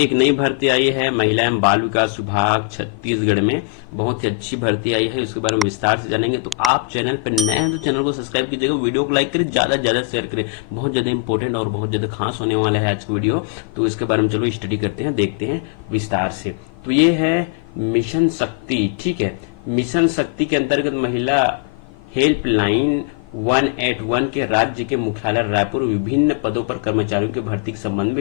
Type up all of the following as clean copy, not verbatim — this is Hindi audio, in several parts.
एक नई भर्ती आई है महिला एवं बाल विकास विभाग छत्तीसगढ़ में, बहुत ही अच्छी भर्ती आई है, इसके बारे में विस्तार से जानेंगे। तो आप चैनल पर नए हैं तो चैनल को सब्सक्राइब कीजिएगा, वीडियो को लाइक करें, ज्यादा से ज्यादा शेयर करें, बहुत ज्यादा इंपॉर्टेंट और बहुत ज्यादा खास होने वाला है आज का वीडियो। तो इसके बारे में चलो स्टडी करते हैं, देखते हैं विस्तार से। तो ये है मिशन शक्ति, ठीक है। मिशन शक्ति के अंतर्गत महिला हेल्पलाइन 181 के राज्य के मुख्यालय रायपुर विभिन्न पदों पर कर्मचारियों की भर्ती के संबंध में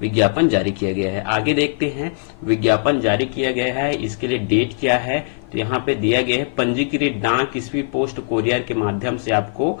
विज्ञापन जारी किया गया है। आगे देखते हैं, विज्ञापन जारी किया गया है, इसके लिए डेट क्या है, तो यहाँ पे दिया गया है पंजीकृत डाक स्पीड पोस्ट कोरियर के माध्यम से आपको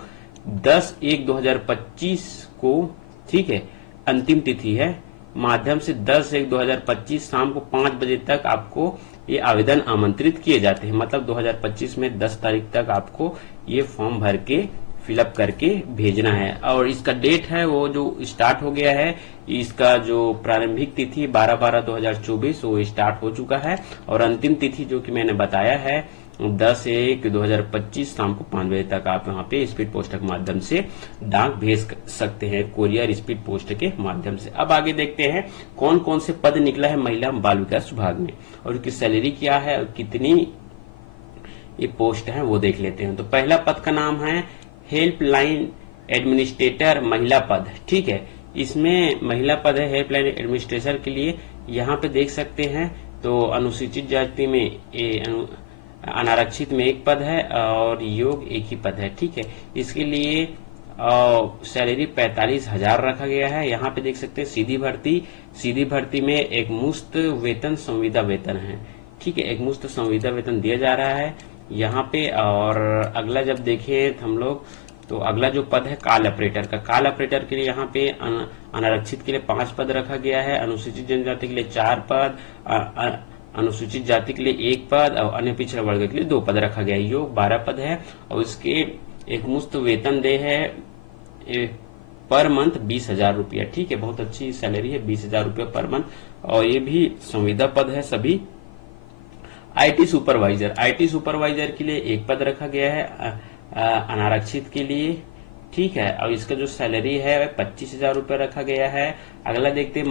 10/1/2025 को, ठीक है, अंतिम तिथि है, माध्यम से 10/1/2025 शाम को 5 बजे तक आपको ये आवेदन आमंत्रित किए जाते हैं। मतलब 2025 में 10 तारीख तक आपको ये फॉर्म भर के फिलअप करके भेजना है। और इसका डेट है वो जो स्टार्ट हो गया है, इसका जो प्रारंभिक तिथि 12/12/2024 वो स्टार्ट हो चुका है, और अंतिम तिथि जो कि मैंने बताया है 10/1/2025 शाम को 5 बजे तक आप यहाँ पे स्पीड पोस्ट के माध्यम से डाक भेज सकते हैं, कोरियर स्पीड पोस्ट के माध्यम से। अब आगे देखते हैं कौन कौन से पद निकला है महिला बाल विकास विभाग में और उसकी सैलरी क्या है और कितनी ये पोस्ट है वो देख लेते हैं। तो पहला पद का नाम है हेल्पलाइन एडमिनिस्ट्रेटर महिला पद, ठीक है। इसमें महिला पद है हेल्पलाइन एडमिनिस्ट्रेटर के लिए, यहाँ पे देख सकते हैं। तो अनुसूचित जाति में अनारक्षित में एक पद है और योग एक ही पद है, ठीक है। इसके लिए सैलरी 45,000 रखा गया है। यहाँ पे देख सकते हैं सीधी भर्ती में एक मुफ्त वेतन संविदा वेतन है, ठीक है, एक मुफ्त संविदा वेतन दिया जा रहा है यहाँ पे। और अगला जब देखें हम लोग, तो अगला जो पद है काल ऑपरेटर का, काल ऑपरेटर के लिए यहाँ पे अनारक्षित के लिए 5 पद रखा गया है, अनुसूचित जनजाति के लिए 4 पद, अनुसूचित जाति के लिए 1 पद और अन्य पिछड़ा वर्ग के लिए 2 पद रखा गया है। योग 12 पद है और इसके एक मुफ्त वेतन दे है पर मंथ 20,000 रुपया, ठीक है, बहुत अच्छी सैलरी है 20,000 रुपया पर मंथ। और ये भी संविदा पद है सभी। आईटी सुपरवाइजर के लिए 1 पद रखा गया है अनारक्षित के लिए, ठीक है, और इसका जो सैलरी है 25,000 रुपया रखा गया है। अगला देखते हैं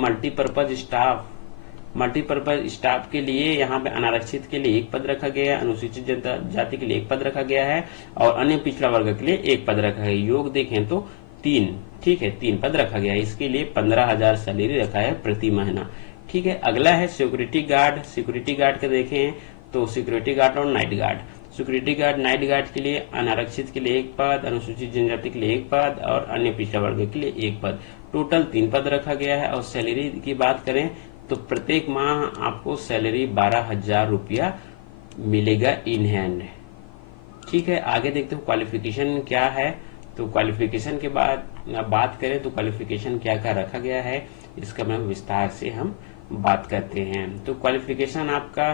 मल्टीपर्पज स्टाफ के लिए, यहाँ पे अनारक्षित के लिए 1 पद रखा गया है, अनुसूचित जाति के लिए 1 पद रखा गया है और अन्य पिछड़ा वर्ग के लिए 1 पद रखा है। योग देखें तो 3, ठीक है, 3 पद रखा गया है। इसके लिए 15,000 सैलरी रखा है प्रति महीना, ठीक है। अगला है सिक्योरिटी गार्ड का देखें तो सिक्योरिटी गार्ड और night guard. Security guard night guard के लिए अनारक्षित के लिए 1 पद, अनुसूचित जनजाति के लिए 1 पद और अन्य पिछड़ा वर्ग के लिए 1 पद, टोटल 3 पद रखा गया है। और सैलरी की बात करें तो प्रत्येक माह आपको सैलरी 12,000 रुपया मिलेगा इन हैंड, ठीक है। आगे देखते हैं क्वालिफिकेशन क्या है। तो क्वालिफिकेशन के बाद बात करें तो क्वालिफिकेशन क्या क्या रखा गया है इसका मैं विस्तार से हम बात करते हैं। तो क्वालिफिकेशन आपका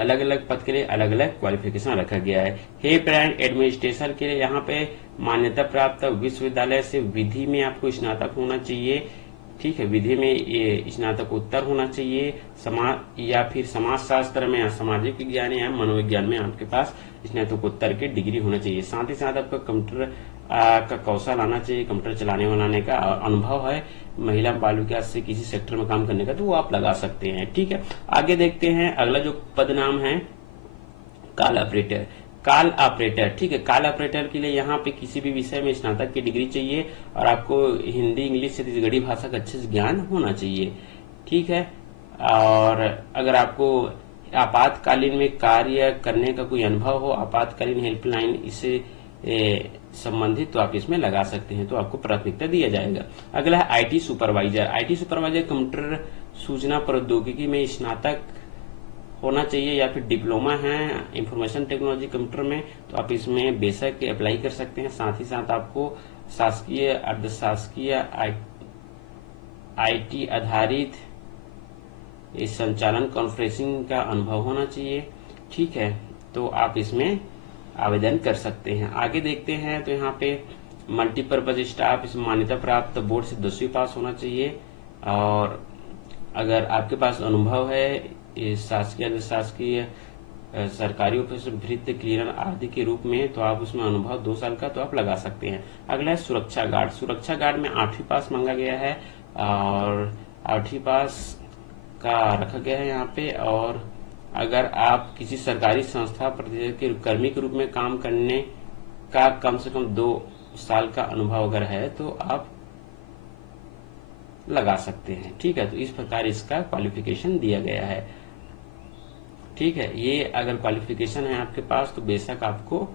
अलग अलग पद के लिए अलग अलग क्वालिफिकेशन रखा गया है। हेल्पलाइन एडमिनिस्ट्रेशन के लिए यहाँ पे मान्यता प्राप्त विश्वविद्यालय से विधि में आपको स्नातक होना चाहिए, ठीक है, विधि में ये स्नातकोत्तर होना चाहिए, समाज या फिर समाज शास्त्र में या सामाजिक विज्ञान या मनोविज्ञान में आपके पास स्नातकोत्तर की डिग्री होना चाहिए। साथ ही साथ आपका कंप्यूटर का कौशल आना चाहिए, कंप्यूटर चलाने वालाने का अनुभव है, महिला बाल विकास से किसी सेक्टर में काम करने का तो वो आप लगा सकते हैं, ठीक है। आगे देखते हैं अगला जो पद नाम है काल ऑपरेटर, ठीक है। काल ऑपरेटर के लिए यहाँ पे किसी भी विषय में स्नातक की डिग्री चाहिए और आपको हिंदी इंग्लिश छत्तीसगढ़ी भाषा का अच्छे से ज्ञान होना चाहिए, ठीक है। और अगर आपको आपातकालीन में कार्य करने का कोई अनुभव हो, आपातकालीन हेल्पलाइन इससे संबंधित, तो आप इसमें लगा सकते हैं, तो आपको प्राथमिकता दिया जाएगा। अगला है आईटी सुपरवाइजर कंप्यूटर सूचना प्रौद्योगिकी में स्नातक होना चाहिए या फिर डिप्लोमा है इंफॉर्मेशन टेक्नोलॉजी कंप्यूटर में, तो आप इसमें बेशक अप्लाई कर सकते हैं। साथ ही साथ आपको शासकीय अर्धशासकीय आईटी आधारित इस संचालन कॉन्फ्रेंसिंग का अनुभव होना चाहिए, ठीक है, तो आप इसमें आवेदन कर सकते हैं। आगे देखते हैं तो यहाँ पे मल्टीपर्पज स्टाफ इसमें मान्यता प्राप्त बोर्ड से 10वीं पास होना चाहिए और अगर आपके पास अनुभव है शासकीय सरकारी ऑफिस भृत्य क्लीनर आदि के रूप में, तो आप उसमें अनुभव 2 साल का तो आप लगा सकते हैं। अगला है सुरक्षा गार्ड में 8वीं पास मांगा गया है और 8वीं पास का रखा गया है यहाँ पे। और अगर आप किसी सरकारी संस्था प्रतिनिधि के कर्मी के रूप में काम करने का कम से कम 2 साल का अनुभव अगर है तो आप लगा सकते हैं। ठीक है, तो इस प्रकार इसका क्वालिफिकेशन दिया गया है। ठीक है, ये अगर क्वालिफिकेशन है आपके पास तो बेशक आपको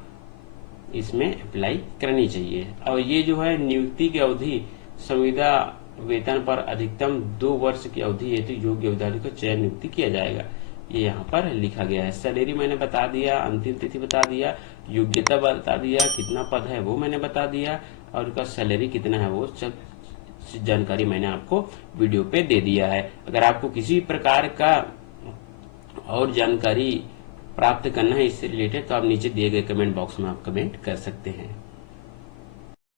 इसमें अप्लाई करनी चाहिए। और ये जो है नियुक्ति की अवधि संविदा वेतन पर अधिकतम 2 वर्ष की अवधि हेतु योग्य अधिकारी को चयन नियुक्ति किया जाएगा, ये यहाँ पर लिखा गया है। सैलरी मैंने बता दिया, अंतिम तिथि बता दिया, योग्यता बता दिया, कितना पद है वो मैंने बता दिया, और उसका सैलरी कितना है वो सब जानकारी मैंने आपको वीडियो पे दे दिया है। अगर आपको किसी प्रकार का और जानकारी प्राप्त करना है इससे रिलेटेड तो आप नीचे दिए गए कमेंट बॉक्स में आप कमेंट कर सकते हैं।